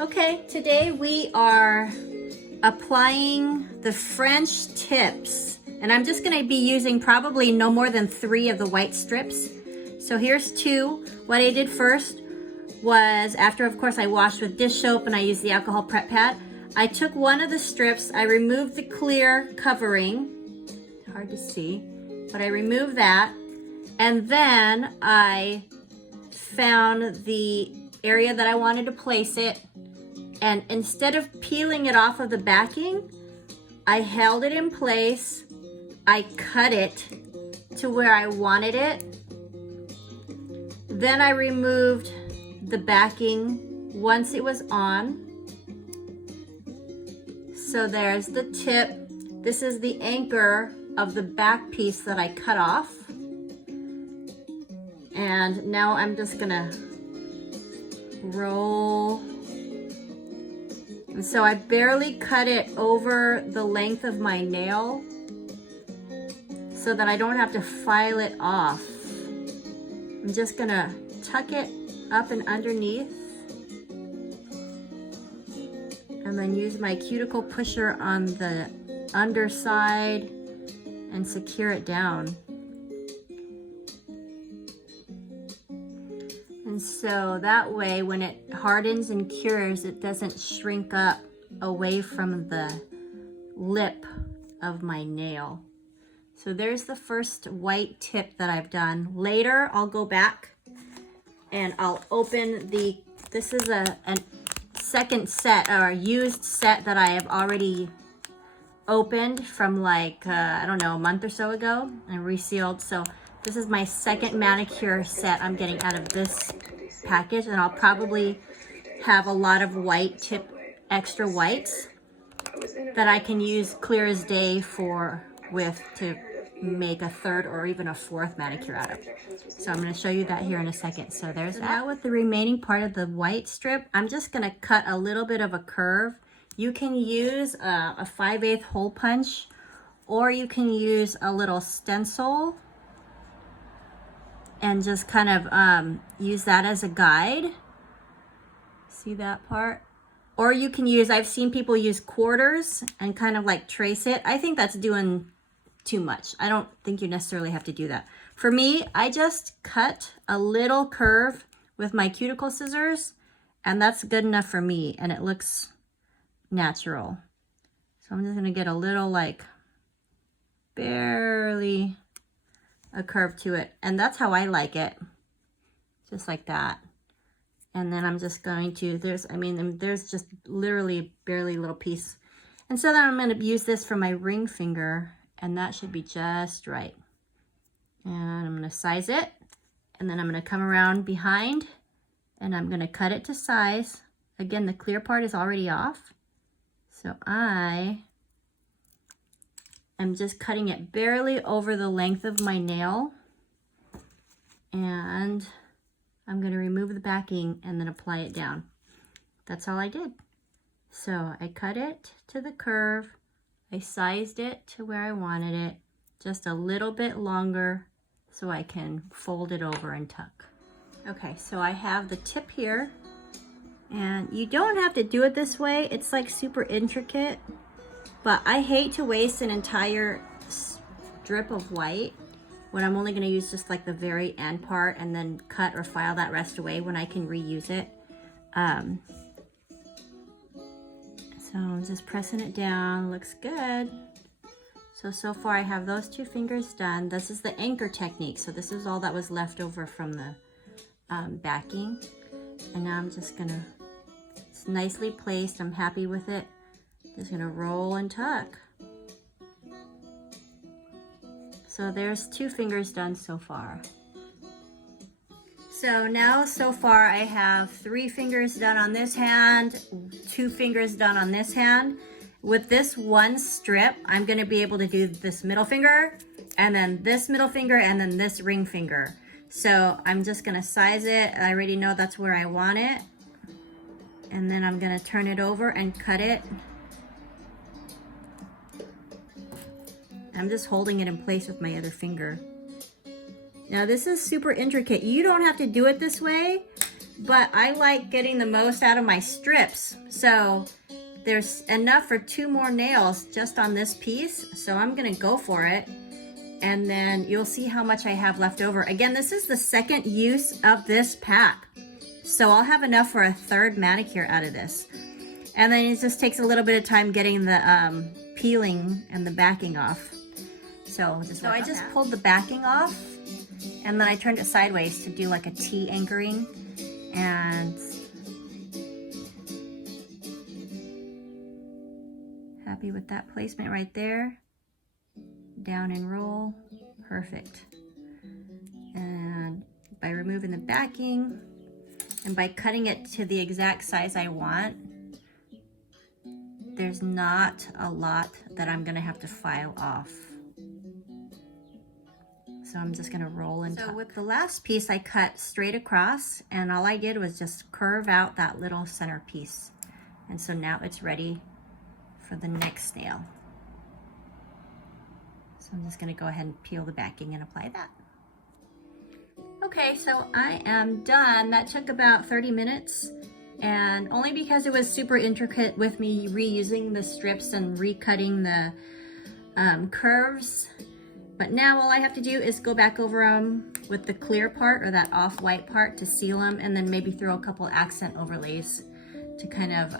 Okay, today we are applying the French tips, and I'm just gonna be using probably no more than 3 of the white strips. So here's 2. What I did first was, after of course I washed with dish soap and I used the alcohol prep pad, I took one of the strips, I removed the clear covering, hard to see, but I removed that, and then I found the area that I wanted to place it, and instead of peeling it off of the backing, I held it in place, I cut it to where I wanted it, then I removed the backing once it was on. So there's the tip. This is the anchor of the back piece that I cut off. And now I'm just gonna roll. And so I barely cut it over the length of my nail so that I don't have to file it off. I'm just gonna tuck it up and underneath and then use my cuticle pusher on the underside and secure it down. And so that way, when it hardens and cures, it doesn't shrink up away from the lip of my nail. So there's the first white tip that I've done. Later, I'll go back and I'll open this is a second set, or a used set that I have already opened from like, I don't know, a month or so ago and resealed. So this is my second manicure set I'm getting out of this package, and I'll probably have a lot of white tip, extra whites that I can use clear as day to make a third or even a fourth manicure out of. So I'm going to show you that here in a second. So there's that. Now with the remaining part of the white strip, I'm just going to cut a little bit of a curve. You can use a 5/8 hole punch, or you can use a little stencil and just kind of use that as a guide. See that part? Or you can use, I've seen people use quarters and kind of like trace it. I think that's doing too much. I don't think you necessarily have to do that. For me, I just cut a little curve with my cuticle scissors, and that's good enough for me, and it looks natural. So I'm just gonna get a little, like, barely a curve to it, and that's how I like it, just like that. And then I'm just going to, there's just literally barely a little piece, and so then I'm going to use this for my ring finger, and that should be just right. And I'm going to size it, and then I'm going to come around behind, and I'm going to cut it to size. Again, the clear part is already off, so I I'm just cutting it barely over the length of my nail, and I'm going to remove the backing and then apply it down. That's all I did. So I cut it to the curve, I sized it to where I wanted it, just a little bit longer so I can fold it over and tuck. Okay, so I have the tip here, and you don't have to do it this way. It's like super intricate. But I hate to waste an entire strip of white when I'm only going to use just like the very end part and then cut or file that rest away when I can reuse it. So I'm just pressing it down. Looks good. So far I have those 2 fingers done. This is the anchor technique. So this is all that was left over from the backing. And now I'm just going to, it's nicely placed. I'm happy with it. Just gonna roll and tuck. So there's 2 fingers done so far. So now so far I have 3 fingers done on this hand, 2 fingers done on this hand. With this one strip, I'm gonna be able to do this middle finger, and then this middle finger, and then this ring finger. So I'm just gonna size it. I already know that's where I want it. And then I'm gonna turn it over and cut it. I'm just holding it in place with my other finger. Now this is super intricate. You don't have to do it this way. but I like getting the most out of my strips. So there's enough for 2 more nails just on this piece. So I'm gonna go for it. And then you'll see how much I have left over. Again, this is the second use of this pack. So I'll have enough for a 3rd manicure out of this. And then it just takes a little bit of time getting the peeling and the backing off. So I just pulled the backing off, and then I turned it sideways to do like a T anchoring. And happy with that placement right there. Down and roll, perfect. And by removing the backing and by cutting it to the exact size I want, there's not a lot that I'm gonna have to file off. So I'm just gonna roll and tuck. So with the last piece, I cut straight across, and all I did was just curve out that little center piece. And so now it's ready for the next nail. So I'm just gonna go ahead and peel the backing and apply that. Okay, so I am done. That took about 30 minutes, and only because it was super intricate with me reusing the strips and recutting the curves. But now all I have to do is go back over them with the clear part or that off-white part to seal them, and then maybe throw a couple accent overlays to kind of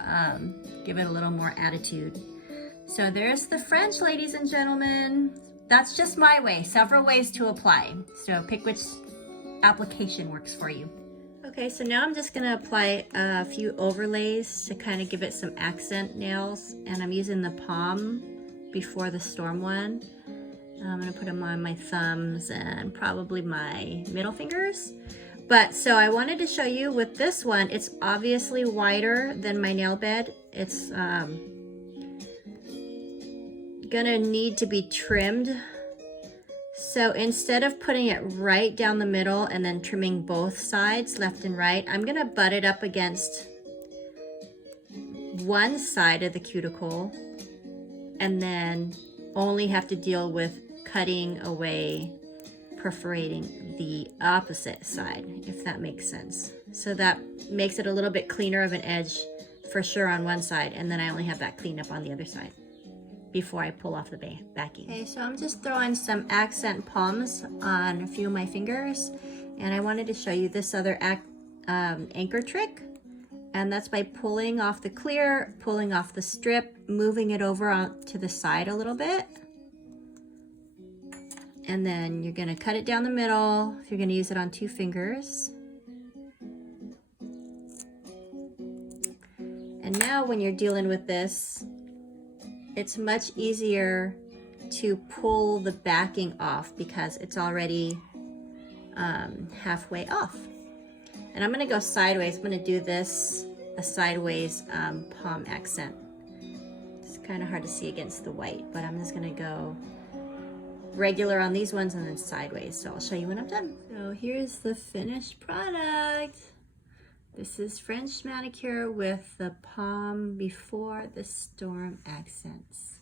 give it a little more attitude. So there's the French, ladies and gentlemen. That's just my way, several ways to apply. So pick which application works for you. Okay, so now I'm just gonna apply a few overlays to kind of give it some accent nails, and I'm using the palm before the storm one. I'm gonna put them on my thumbs and probably my middle fingers. But so I wanted to show you with this one, it's obviously wider than my nail bed. It's gonna need to be trimmed. So instead of putting it right down the middle and then trimming both sides, left and right, I'm gonna butt it up against one side of the cuticle and then only have to deal with cutting away, perforating the opposite side, if that makes sense. So that makes it a little bit cleaner of an edge for sure on one side, and then I only have that cleanup on the other side before I pull off the backing. Okay, so I'm just throwing some accent palms on a few of my fingers, and I wanted to show you this other anchor trick, and that's by pulling off the clear, pulling off the strip, moving it over on to the side a little bit, and then you're gonna cut it down the middle if you're gonna use it on 2 fingers. And now when you're dealing with this, it's much easier to pull the backing off because it's already halfway off. And I'm gonna go sideways. I'm gonna do this, a sideways palm accent. It's kind of hard to see against the white, but I'm just gonna go regular on these ones and then sideways. So I'll show you when I'm done. So here's the finished product. This is French manicure with the palm before the storm accents.